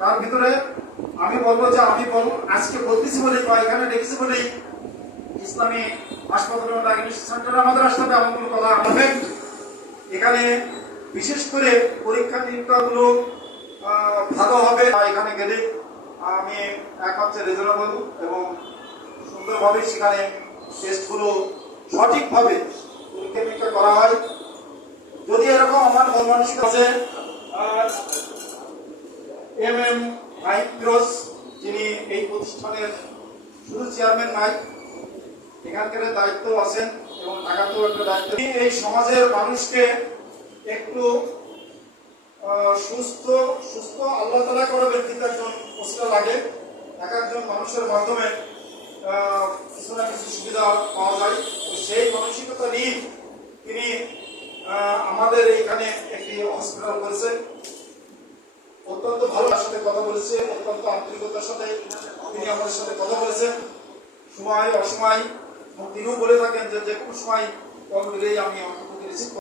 তার ভিতরে আমি বলবো যে আজকে বলতেছি বলেই বা এখানে ডেকেছি বলেই ইসলামী হাসপাতাল ও ডায়াগনস্টিক সেন্টারে আমাদের আসতে হবে এমন কোনো কথা আমাদের এখানে বিশেষ করে পরীক্ষা নিরীক্ষাগুলো ভালো হবে। এখানে গেলে আমি একমাত্র রিজনেবল এবং সুন্দরভাবে সেখানে টেস্টগুলো সঠিকভাবে পরীক্ষা নিরীক্ষা করা হয়। যদি এরকম আমার মন মানসিক আছে MM নাইম ফিরোজ, যিনি এই প্রতিষ্ঠানের শুধু চেয়ারম্যান নাই, এখানকার দায়িত্ব আছেন এবং ঢাকাতেও একটা দায়িত্ব। এই সমাজের মানুষকে একটু সুস্থ সুস্থ আল্লাহ তাআলা করে ব্যক্তিত্ব একজন ওসিলা লাগে। এক একজন মানুষের মাধ্যমে কিছু না কিছু সুবিধা পাওয়া যায়। সেই মানসিকতা নিয়ে তিনি আমাদের এখানে একটি হসপিটাল করেছেন। অত্যন্ত ভালোর সাথে কথা বলেছে, অত্যন্ত আন্তরিকতার সাথে তিনি আমাদের সাথে কথা বলেছেন। সময় অসময় তিনিও বলে থাকেন যে কোনো সময় কল দিলেই আমি আমার রিসিভ